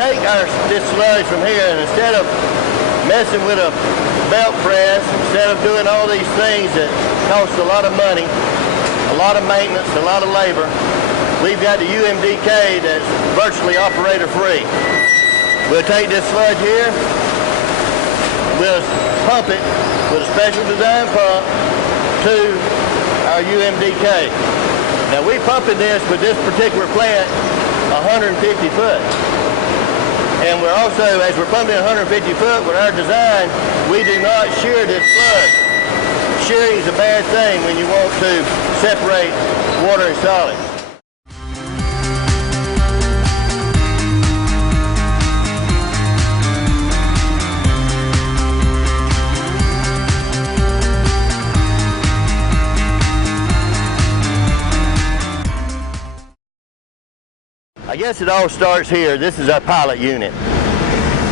take this sludge from here, and instead of messing with a belt press, instead of doing all these things that cost a lot of money, a lot of maintenance, a lot of labor, we've got the UMDK that's virtually operator free. We'll take this sludge here, we'll pump it with a special design pump to our UMDK. Now we pumping this with this particular plant 150 foot. And we're also, as we're pumping 150 foot with our design, we do not shear this sludge. Shearing is a bad thing when you want to separate water and solids. I guess it all starts here. This is our pilot unit.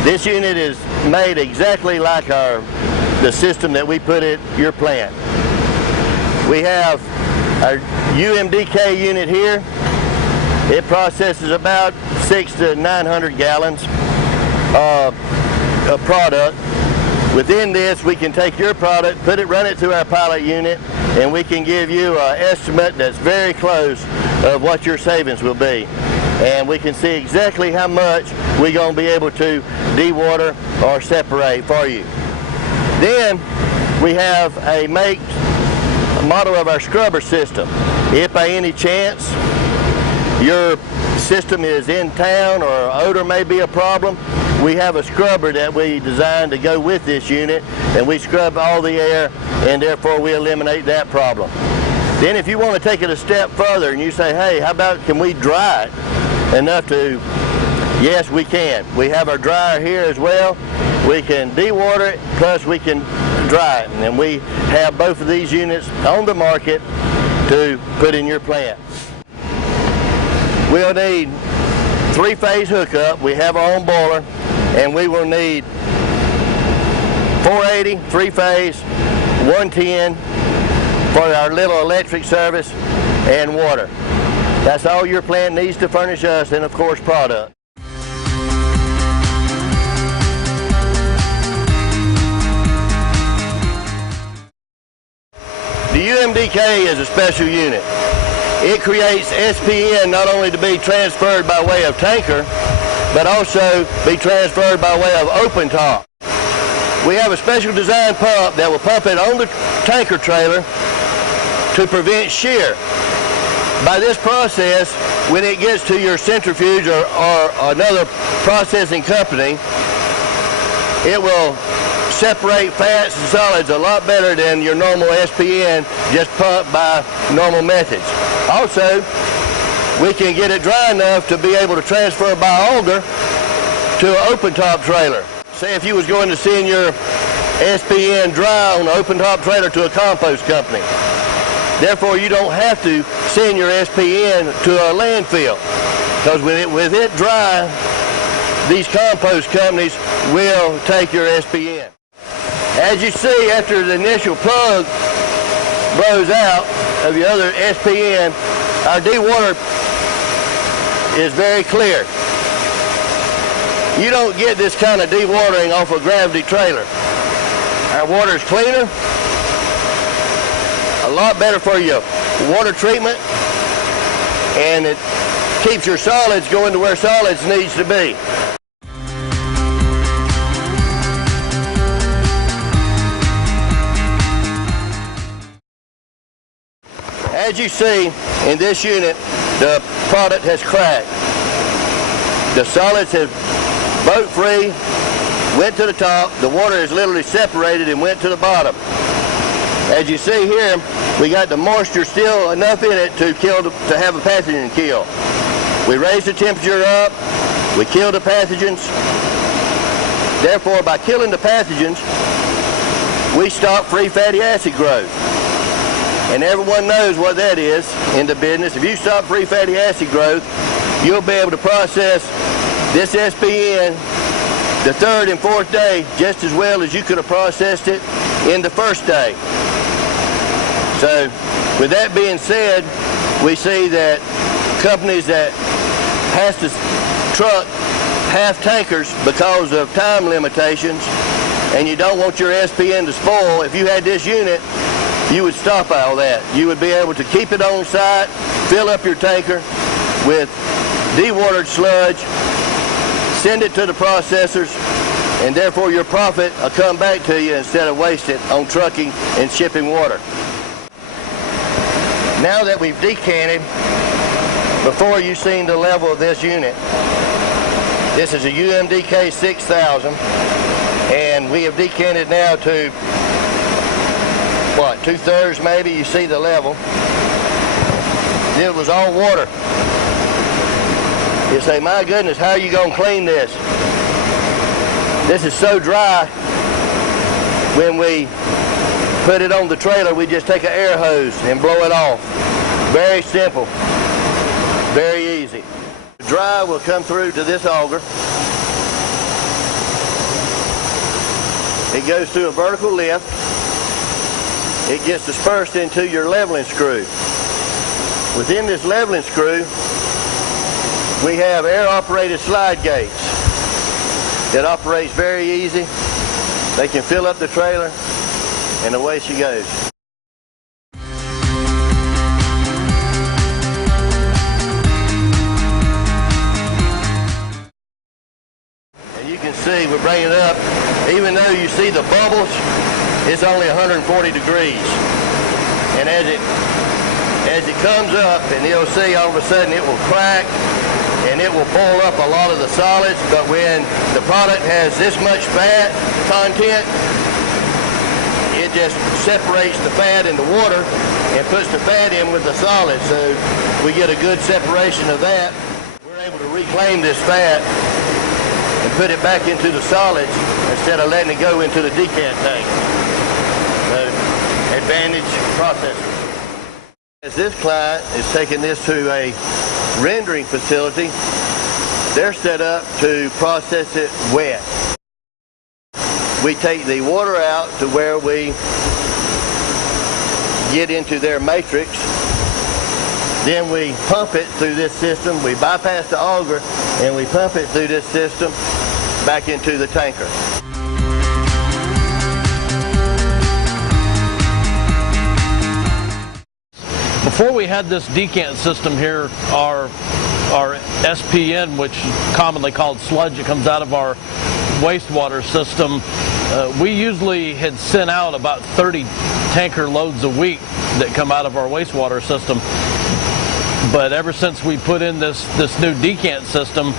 This unit is made exactly like the system that we put at your plant. We have our UMDK unit here. It processes about 600 to 900 gallons of product. Within this, we can take your product, run it through our pilot unit, and we can give you an estimate that's very close of what your savings will be. And we can see exactly how much we're going to be able to dewater or separate for you. Then we have a model of our scrubber system. If by any chance your system is in town or odor may be a problem, we have a scrubber that we designed to go with this unit, and we scrub all the air, and therefore we eliminate that problem. Then if you want to take it a step further and you say, hey, how about can we dry it enough to, yes, we can. We have our dryer here as well. We can dewater it, plus we can dry it. And we have both of these units on the market to put in your plant. We'll need 3-phase hookup. We have our own boiler, and we will need 480, 3-phase, 110 for our little electric service, and water. That's all your plant needs to furnish us, and of course product. The UMDK is a special unit. It creates SPN not only to be transferred by way of tanker, but also be transferred by way of open top. We have a special design pump that will pump it on the tanker trailer to prevent shear. By this process, when it gets to your centrifuge or another processing company, it will separate fats and solids a lot better than your normal SPN just pumped by normal methods. Also, we can get it dry enough to be able to transfer by auger to an open top trailer. Say if you was going to send your SPN dry on an open top trailer to a compost company. Therefore, you don't have to send your SPN to a landfill, because with it dry, these compost companies will take your SPN. As you see, after the initial plug blows out of your other SPN, our dewater is very clear. You don't get this kind of dewatering off a gravity trailer. Our water is cleaner, a lot better for your water treatment, and it keeps your solids going to where solids needs to be. As you see in this unit, the product has cracked. The solids have broke free, went to the top, the water is literally separated and went to the bottom. As you see here, we got the moisture still enough in it to have a pathogen kill. We raise the temperature up, we kill the pathogens. Therefore, by killing the pathogens, we stop free fatty acid growth. And everyone knows what that is in the business. If you stop free fatty acid growth, you'll be able to process this SPN the third and fourth day just as well as you could have processed it in the first day. So with that being said, we see that companies that has to truck half tankers because of time limitations, and you don't want your SPN to spoil, if you had this unit, you would stop all that. You would be able to keep it on site, fill up your tanker with dewatered sludge, send it to the processors, and therefore your profit will come back to you instead of wasted on trucking and shipping water. Now that we've decanted, before you've seen the level of this unit, this is a UMDK 6000, and we have decanted now to, what, 2/3 maybe? You see the level. It was all water. You say, my goodness, how are you going to clean this? This is so dry, when we put it on the trailer, we just take an air hose and blow it off. Very simple, very easy. The dry will come through to this auger. It goes through a vertical lift. It gets dispersed into your leveling screw. Within this leveling screw, we have air-operated slide gates that operates very easy. They can fill up the trailer, and away she goes. And you can see, we bring it up, even though you see the bubbles, it's only 140 degrees. And as it comes up, and you'll see all of a sudden it will crack, and it will boil up a lot of the solids, but when the product has this much fat content, it just separates the fat in the water and puts the fat in with the solids, so we get a good separation of that. We're able to reclaim this fat and put it back into the solids instead of letting it go into the decant tank. So, advantage processing. As this client is taking this to a rendering facility, they're set up to process it wet. We take the water out to where we get into their matrix. Then we pump it through this system. We bypass the auger and we pump it through this system back into the tanker. Before we had this decant system here, our SPN, which is commonly called sludge, that comes out of our wastewater system, we usually had sent out about 30 tanker loads a week that come out of our wastewater system. But ever since we put in this new decant system,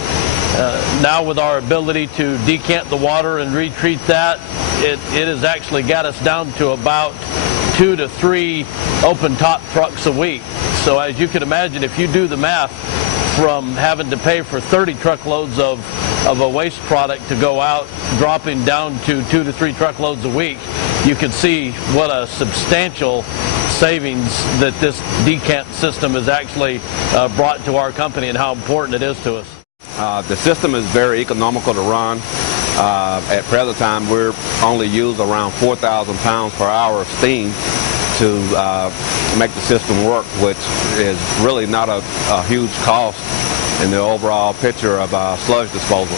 now with our ability to decant the water and retreat that, it has actually got us down to about 2 to 3 open top trucks a week. So as you can imagine, if you do the math from having to pay for 30 truckloads of a waste product to go out, dropping down to 2 to 3 truckloads a week, you can see what a substantial savings that this decant system has actually brought to our company and how important it is to us. The system is very economical to run. At present time, we're only use around 4,000 pounds per hour of steam to make the system work, which is really not a huge cost in the overall picture of sludge disposal.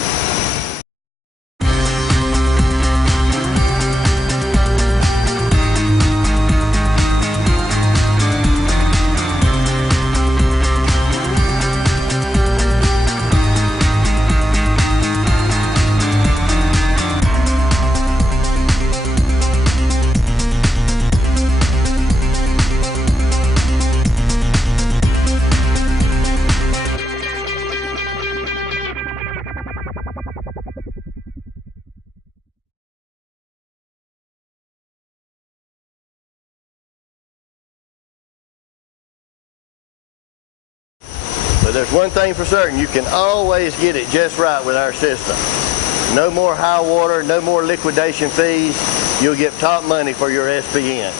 But there's one thing for certain, you can always get it just right with our system. No more high water, no more liquidation fees. You'll get top money for your SPN.